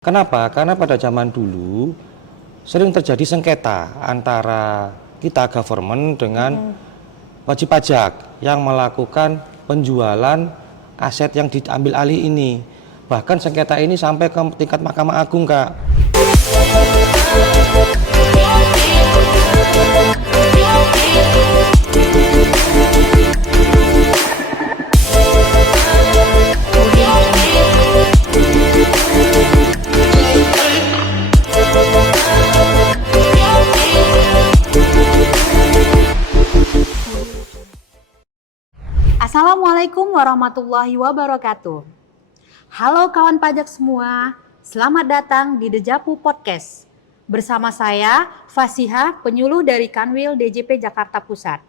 Kenapa? Karena pada zaman dulu sering terjadi sengketa antara kita government dengan wajib pajak yang melakukan penjualan aset yang diambil alih ini. Bahkan sengketa ini sampai ke tingkat Mahkamah Agung, Kak. Assalamualaikum warahmatullahi wabarakatuh. Halo kawan pajak semua, selamat datang di Dejapu Podcast. Bersama saya, Fasihah, penyuluh dari Kanwil DJP Jakarta Pusat.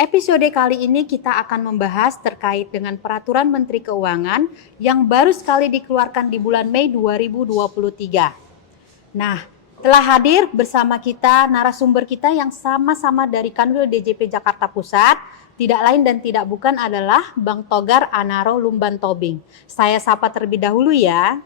Episode kali ini kita akan membahas terkait dengan Peraturan Menteri Keuangan yang baru sekali dikeluarkan di bulan Mei 2023. Nah, telah hadir bersama kita narasumber kita yang sama-sama dari Kanwil DJP Jakarta Pusat. Tidak lain dan tidak bukan adalah Bang Togar Anaro Lumban Tobing. Saya sapa terlebih dahulu ya.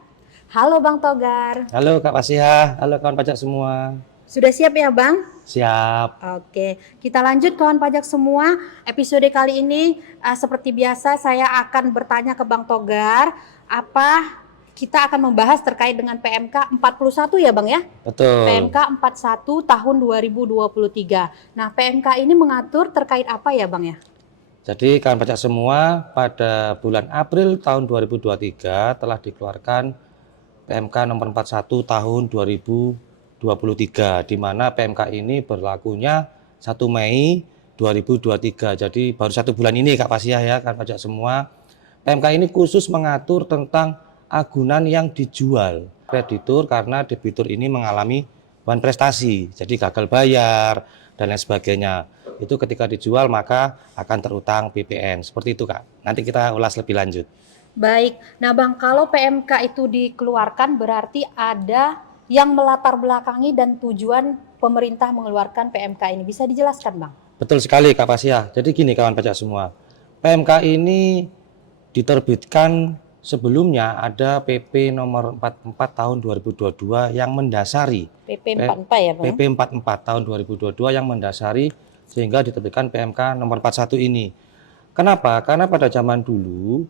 Halo Bang Togar. Halo Kak Fasihah, halo kawan pajak semua. Sudah siap ya Bang? Siap. Oke, kita lanjut kawan pajak semua. Episode kali ini seperti biasa saya akan bertanya ke Bang Togar. Kita akan membahas terkait dengan PMK 41 ya Bang ya? Betul. PMK 41 tahun 2023. Nah, PMK ini mengatur terkait apa ya Bang ya? Jadi kawan pajak semua, pada bulan April tahun 2023 telah dikeluarkan PMK nomor 41 tahun 2023, di mana PMK ini berlakunya 1 Mei 2023. Jadi baru 1 bulan ini Kak Fasihah ya kawan pajak semua. PMK ini khusus mengatur tentang agunan yang dijual kreditur karena debitur ini mengalami beban prestasi, jadi gagal bayar dan lain sebagainya. Itu ketika dijual maka akan terutang BPN, seperti itu Kak. Nanti kita ulas lebih lanjut. Baik, nah Bang, kalau PMK itu dikeluarkan berarti ada yang melatar belakangi dan tujuan pemerintah mengeluarkan PMK ini. Bisa dijelaskan Bang? Betul sekali Kak Fasihah. Jadi gini kawan pajak semua, PMK ini diterbitkan sebelumnya ada PP nomor 44 tahun 2022 yang mendasari PP 44 ya Bang? PP 44 tahun 2022 yang mendasari sehingga diterbitkan PMK nomor 41 ini. Kenapa? Karena pada zaman dulu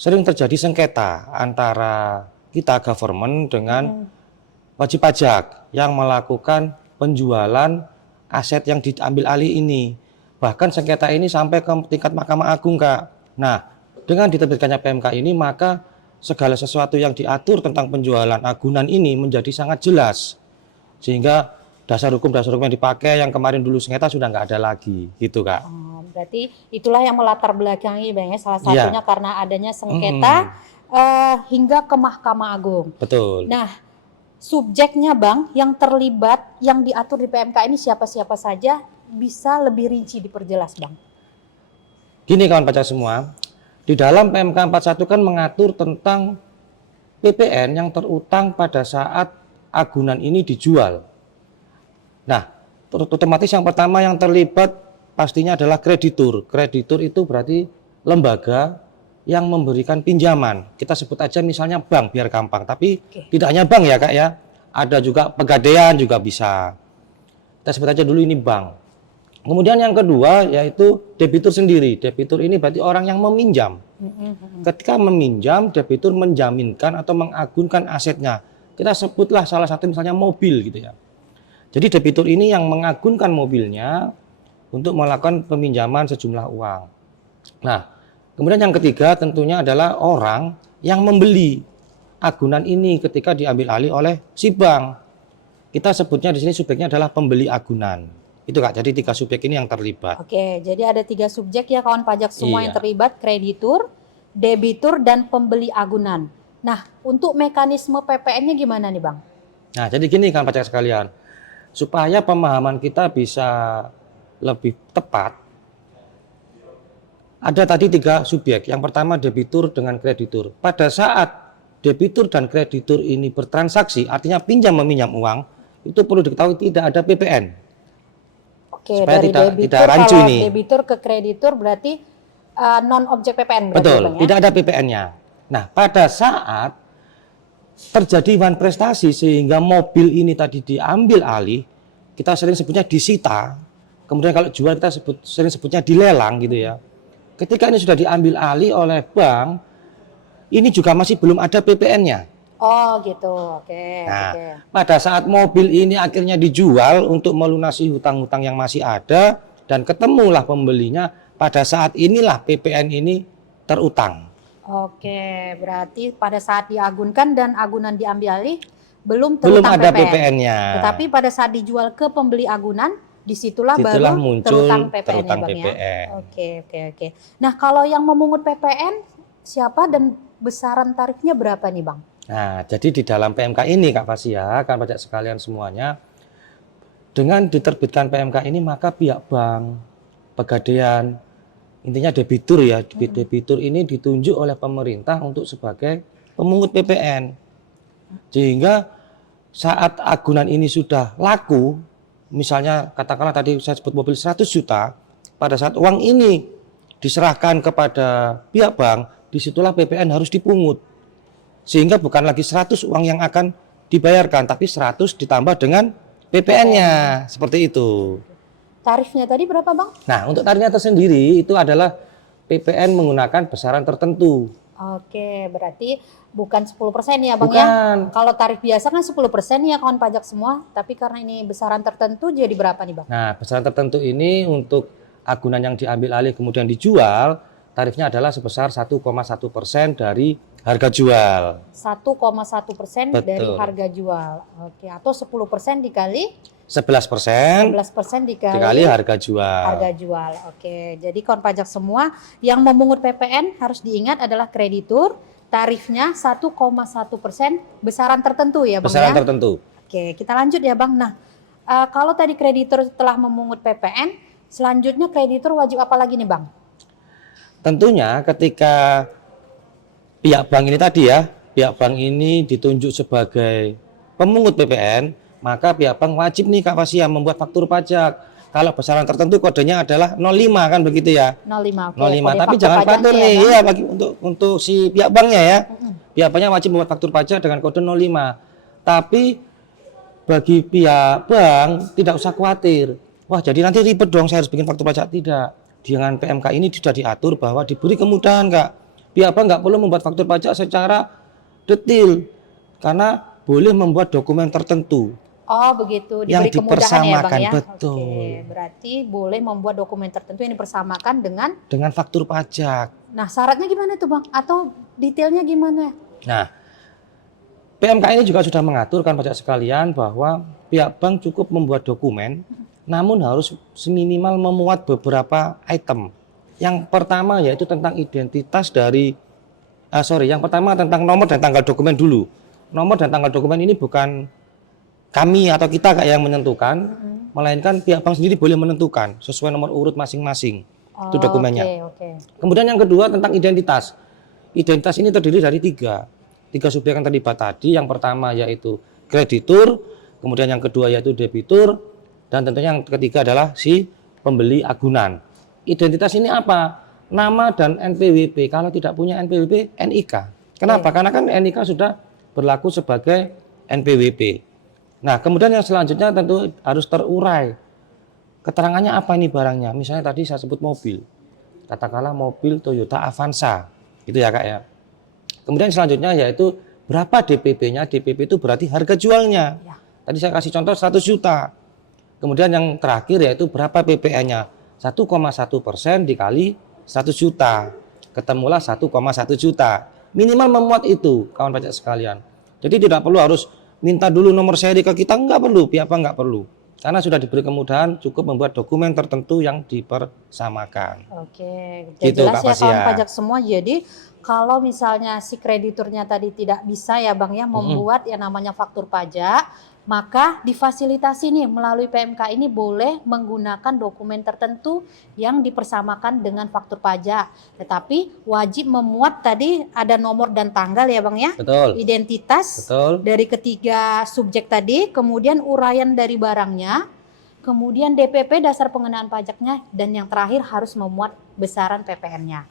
sering terjadi sengketa antara kita government dengan wajib pajak yang melakukan penjualan aset yang diambil alih ini. Bahkan sengketa ini sampai ke tingkat Mahkamah Agung, Kak. Nah, dengan diterbitkannya PMK ini maka segala sesuatu yang diatur tentang penjualan agunan ini menjadi sangat jelas. Sehingga dasar hukum yang dipakai yang kemarin dulu sengketa sudah nggak ada lagi, gitu Kak. Berarti itulah yang melatar belakangi Bang ya, salah satunya karena adanya sengketa hingga ke Mahkamah Agung. Betul. Nah, subjeknya Bang yang terlibat yang diatur di PMK ini siapa-siapa saja, bisa lebih rinci diperjelas Bang? Gini kawan pajak semua, di dalam PMK 41 kan mengatur tentang PPN yang terutang pada saat agunan ini dijual. Nah, otomatis yang pertama yang terlibat pastinya adalah kreditur. Kreditur itu berarti lembaga yang memberikan pinjaman. Kita sebut aja misalnya bank biar gampang, tapi tidak hanya bank ya Kak ya. Ada juga pegadaian juga bisa. Kita sebut aja dulu ini bank. Kemudian yang kedua yaitu debitur sendiri. Debitur ini berarti orang yang meminjam. Ketika meminjam, debitur menjaminkan atau mengagunkan asetnya. Kita sebutlah salah satu misalnya mobil gitu ya. Jadi debitur ini yang mengagunkan mobilnya untuk melakukan peminjaman sejumlah uang. Nah, kemudian yang ketiga tentunya adalah orang yang membeli agunan ini ketika diambil alih oleh si bank. Kita sebutnya di sini subjeknya adalah pembeli agunan. Itu Kak, jadi 3 subjek ini yang terlibat. Oke, jadi ada 3 subjek ya kawan pajak semua yang terlibat, kreditur, debitur, dan pembeli agunan. Nah, untuk mekanisme PPN-nya gimana nih Bang? Nah, jadi gini kawan pajak sekalian, supaya pemahaman kita bisa lebih tepat, ada tadi 3 subjek. Yang pertama debitur dengan kreditur. Pada saat debitur dan kreditur ini bertransaksi, artinya pinjam meminjam uang, itu perlu diketahui tidak ada PPN. Oke, supaya dari tidak rancu kalau ini. Debitur ke kreditur berarti non objek PPN berarti Betul, Bang, ya? tidak ada PPN-nya. Nah, pada saat terjadi wan prestasi sehingga mobil ini tadi diambil alih, kita sering sebutnya disita. Kemudian kalau jual kita sering sebutnya dilelang gitu ya. Ketika ini sudah diambil alih oleh bank, ini juga masih belum ada PPN-nya. Oh gitu, oke. Nah, Oke. pada saat mobil ini akhirnya dijual untuk melunasi hutang-hutang yang masih ada dan ketemulah pembelinya, pada saat inilah PPN ini terutang. Oke, berarti pada saat diagunkan dan agunan diambil alih belum Belum terutang ada PPN. PPN-nya. Tetapi pada saat dijual ke pembeli agunan, disitulah Situlah baru muncul terutang PPN ya terutang Bang ya. PPN. Oke. Nah kalau yang memungut PPN siapa dan besaran tarifnya berapa nih Bang? Nah, jadi di dalam PMK ini Kak Fasya, kan pajak sekalian semuanya, dengan diterbitkan PMK ini maka pihak bank, pegadaian, intinya debitur ya, debitur ini ditunjuk oleh pemerintah untuk sebagai pemungut PPN. Sehingga saat agunan ini sudah laku, misalnya katakanlah tadi saya sebut mobil 100 juta, pada saat uang ini diserahkan kepada pihak bank, disitulah PPN harus dipungut. Sehingga bukan lagi 100 uang yang akan dibayarkan, tapi 100 ditambah dengan PPN-nya, seperti itu. Tarifnya tadi berapa Bang? Nah, untuk tarifnya tersendiri itu adalah PPN menggunakan besaran tertentu. Oke, berarti bukan 10% ya Bang Bukan. ya? Kalau tarif biasa kan 10% ya kawan pajak semua, tapi karena ini besaran tertentu jadi berapa nih Bang? Nah, besaran tertentu ini untuk agunan yang diambil alih kemudian dijual, tarifnya adalah sebesar 1,1% dari harga jual. 1,1% dari Betul. harga jual. Oke, atau 10% dikali 11% 11% dikali harga jual. harga jual. Oke, jadi kawan pajak semua yang memungut PPN harus diingat adalah kreditur, tarifnya 1,1% besaran tertentu ya Bang Besaran ya? tertentu. Oke, kita lanjut ya Bang. Nah, kalau tadi kreditur telah memungut PPN, selanjutnya kreditur wajib apa lagi nih Bang? Tentunya ketika pihak bank ini tadi ya, pihak bank ini ditunjuk sebagai pemungut PPN, maka pihak bank wajib nih Kak Fasya membuat faktur pajak. Kalau besaran tertentu kodenya adalah 05 kan begitu ya. 05. Oke, 05, kode tapi faktur jangan pajaknya khawatir ya, nih Bang? ya bagi untuk si pihak banknya ya. Pihak banknya wajib membuat faktur pajak dengan kode 05. Tapi bagi pihak bank tidak usah khawatir. Wah, jadi nanti ribet dong saya harus bikin faktur pajak, tidak. Dengan PMK ini sudah diatur bahwa diberi kemudahan Kak. Pihak bank nggak perlu membuat faktur pajak secara detail karena boleh membuat dokumen tertentu. Oh begitu, Yang diberi kemudahan ya Bang dipersamakan, ya? betul. Oke, berarti boleh membuat dokumen tertentu yang dipersamakan Dengan faktur pajak. nah syaratnya gimana tuh Bang? Atau detailnya gimana? Nah, PMK ini juga sudah mengatur kan pajak sekalian bahwa pihak bank cukup membuat dokumen, namun harus seminimal memuat beberapa item. Yang pertama yaitu tentang identitas dari, yang pertama tentang nomor dan tanggal dokumen dulu. Nomor dan tanggal dokumen ini bukan kami atau kita kayak yang menentukan, melainkan pihak bank sendiri boleh menentukan sesuai nomor urut masing-masing. Itu dokumennya. Oke. Kemudian yang kedua tentang identitas. Identitas ini terdiri dari tiga subjek yang terlibat tadi. Yang pertama yaitu kreditur, kemudian yang kedua yaitu debitur, dan tentunya yang ketiga adalah si pembeli agunan. Identitas ini apa? Nama dan NPWP. Kalau tidak punya NPWP, NIK. Kenapa? Karena kan NIK sudah berlaku sebagai NPWP. Nah, kemudian yang selanjutnya tentu harus terurai. Keterangannya apa ini barangnya? Misalnya tadi saya sebut mobil. Katakanlah mobil Toyota Avanza. Gitu ya Kak ya. Kemudian selanjutnya yaitu berapa DPP-nya? DPP itu berarti harga jualnya. Ya. Tadi saya kasih contoh 100 juta. Kemudian yang terakhir yaitu berapa PPN-nya? 1,1% dikali 100 juta. Ketemulah 1,1 juta. Minimal memuat itu kawan pajak sekalian. Jadi tidak perlu harus minta dulu nomor seri ke kita, enggak perlu, pihak bank enggak perlu. Karena sudah diberi kemudahan, cukup membuat dokumen tertentu yang dipersamakan. Oke, Gitu, jelas Kak ya kawan Fasya. pajak semua. Jadi kalau misalnya si krediturnya tadi tidak bisa ya Bang ya membuat yang namanya faktur pajak, maka difasilitasi nih melalui PMK ini boleh menggunakan dokumen tertentu yang dipersamakan dengan faktur pajak. Tetapi wajib memuat tadi ada nomor dan tanggal ya Bang ya. Betul. Identitas Betul. dari ketiga subjek tadi, kemudian uraian dari barangnya, kemudian DPP dasar pengenaan pajaknya, dan yang terakhir harus memuat besaran PPN-nya.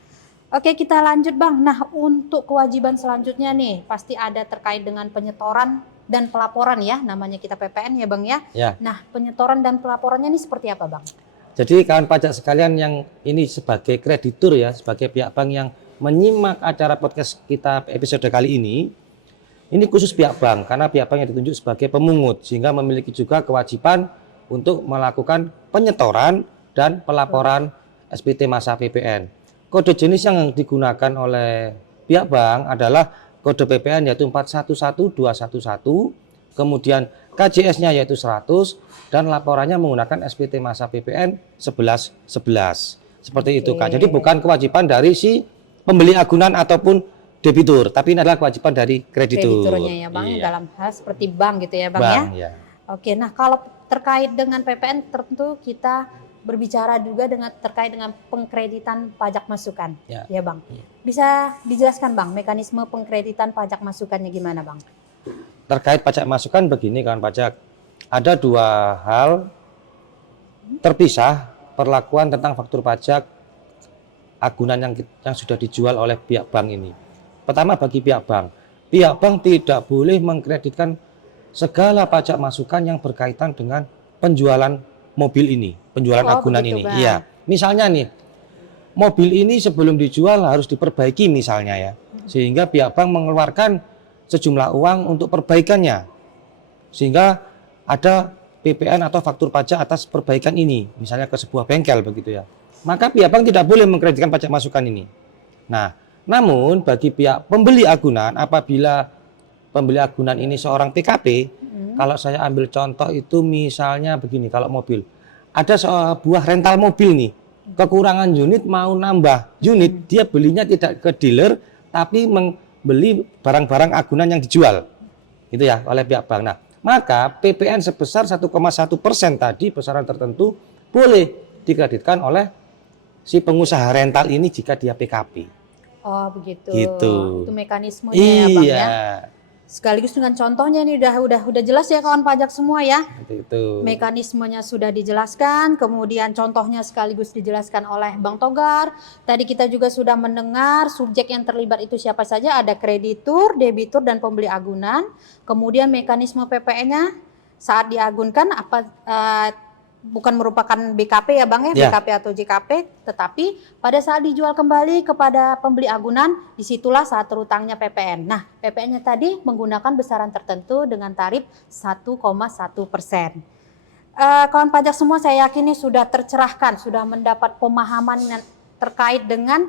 Oke, kita lanjut Bang. Nah, untuk kewajiban selanjutnya nih, pasti ada terkait dengan penyetoran dan pelaporan ya, namanya kita PPN ya Bang ya. Ya. Nah, penyetoran dan pelaporannya ini seperti apa Bang? Jadi kawan pajak sekalian yang ini sebagai kreditur ya, sebagai pihak bank yang menyimak acara podcast kita episode kali ini khusus pihak bank karena pihak bank yang ditunjuk sebagai pemungut sehingga memiliki juga kewajiban untuk melakukan penyetoran dan pelaporan SPT masa PPN. Kode jenis yang digunakan oleh pihak bank adalah kode PPN yaitu 411211, kemudian KJS-nya yaitu 100 dan laporannya menggunakan SPT masa PPN 1111. Seperti itu Kak. Jadi bukan kewajiban dari si pembeli agunan ataupun debitur, tapi ini adalah kewajiban dari kreditur. Krediturnya ya Bang, Iya. dalam hal seperti bank gitu ya Bang Bank, ya. ya. Oke, nah kalau terkait dengan PPN tentu kita berbicara juga dengan terkait dengan pengkreditan pajak masukan, ya Bang. Bisa dijelaskan Bang mekanisme pengkreditan pajak masukannya gimana Bang? Terkait pajak masukan begini kawan pajak, ada dua hal terpisah perlakuan tentang faktur pajak agunan yang sudah dijual oleh pihak bank ini. Pertama bagi pihak bank tidak boleh mengkreditkan segala pajak masukan yang berkaitan dengan penjualan mobil ini, penjualan agunan begitu, ini. Bang. Iya, misalnya nih, mobil ini sebelum dijual harus diperbaiki misalnya ya, sehingga pihak bank mengeluarkan sejumlah uang untuk perbaikannya, sehingga ada PPN atau faktur pajak atas perbaikan ini, misalnya ke sebuah bengkel begitu ya. Maka pihak bank tidak boleh mengkreditkan pajak masukan ini. Nah, namun bagi pihak pembeli agunan, apabila pembeli agunan ini seorang PKP, kalau saya ambil contoh itu misalnya begini, kalau mobil, ada sebuah rental mobil nih, kekurangan unit mau nambah unit, dia belinya tidak ke dealer, tapi membeli barang-barang agunan yang dijual, gitu ya, oleh pihak bank. Nah, maka PPN sebesar 1,1% tadi, besaran tertentu, boleh dikreditkan oleh si pengusaha rental ini jika dia PKP. Oh begitu. Gitu. Itu mekanismenya ya Bang Iya. ya. Sekaligus dengan contohnya nih udah jelas ya kawan pajak semua ya. Seperti itu. Mekanismenya sudah dijelaskan, kemudian contohnya sekaligus dijelaskan oleh Bang Togar. Tadi kita juga sudah mendengar subjek yang terlibat itu siapa saja, ada kreditur, debitur dan pembeli agunan. Kemudian mekanisme PPN-nya saat diagunkan bukan merupakan BKP ya Bang ya, Ya. BKP atau JKP, tetapi pada saat dijual kembali kepada pembeli agunan, disitulah saat terutangnya PPN. Nah, PPN-nya tadi menggunakan besaran tertentu dengan tarif 1,1%. Kawan pajak semua saya yakin ini sudah tercerahkan, sudah mendapat pemahaman yang terkait dengan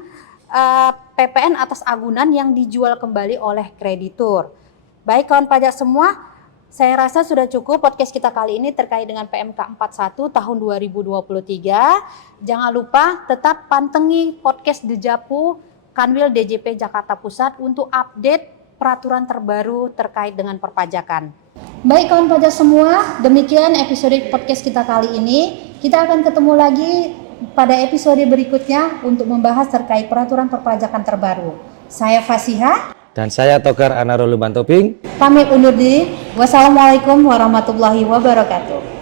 PPN atas agunan yang dijual kembali oleh kreditur. Baik kawan pajak semua, saya rasa sudah cukup podcast kita kali ini terkait dengan PMK 41 tahun 2023. Jangan lupa tetap pantengi podcast Dejapu Kanwil DJP Jakarta Pusat untuk update peraturan terbaru terkait dengan perpajakan. Baik kawan pajak semua, demikian episode podcast kita kali ini. Kita akan ketemu lagi pada episode berikutnya untuk membahas terkait peraturan perpajakan terbaru. Saya Fasiha. Dan saya Togar Anarul Mantobing. Pamit undur diri. Wassalamualaikum warahmatullahi wabarakatuh.